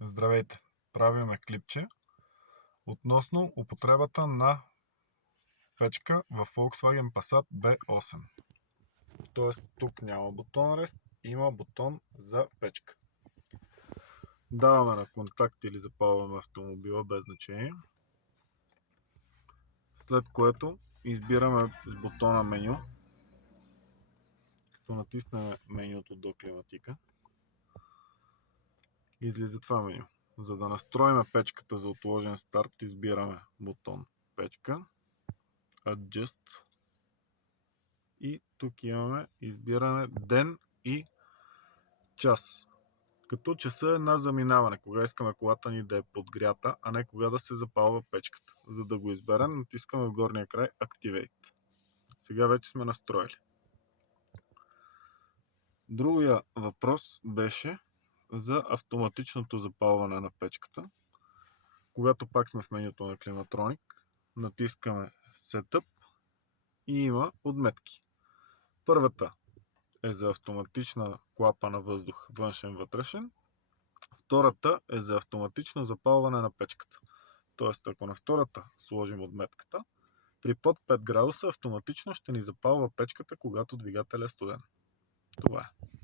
Здравейте! Правиме клипче относно употребата на печка в Volkswagen Passat B8. Тоест тук няма бутон REST, има бутон за печка. Даваме на контакт или запалваме автомобила, без значение. След което избираме с бутона меню. Като натиснем менюто до климатика, излиза това меню. За да настроим печката за отложен старт, избираме бутон печка, Adjust и тук имаме избиране ден и час. Като часа е на заминаване, кога искаме колата ни да е подгрята, а не кога да се запалва печката. За да го изберем, натискаме в горния край Activate. Сега вече сме настроили. Другия въпрос беше за автоматичното запалване на печката. Когато пак сме в менюто на Climatronic, натискаме Setup и има отметки. Първата е за автоматична клапа на въздух, външен-вътрешен. Втората е за автоматично запалване на печката. Тоест, ако на втората сложим отметката, при под 5 градуса автоматично ще ни запалва печката, когато двигателят е студен. Това е.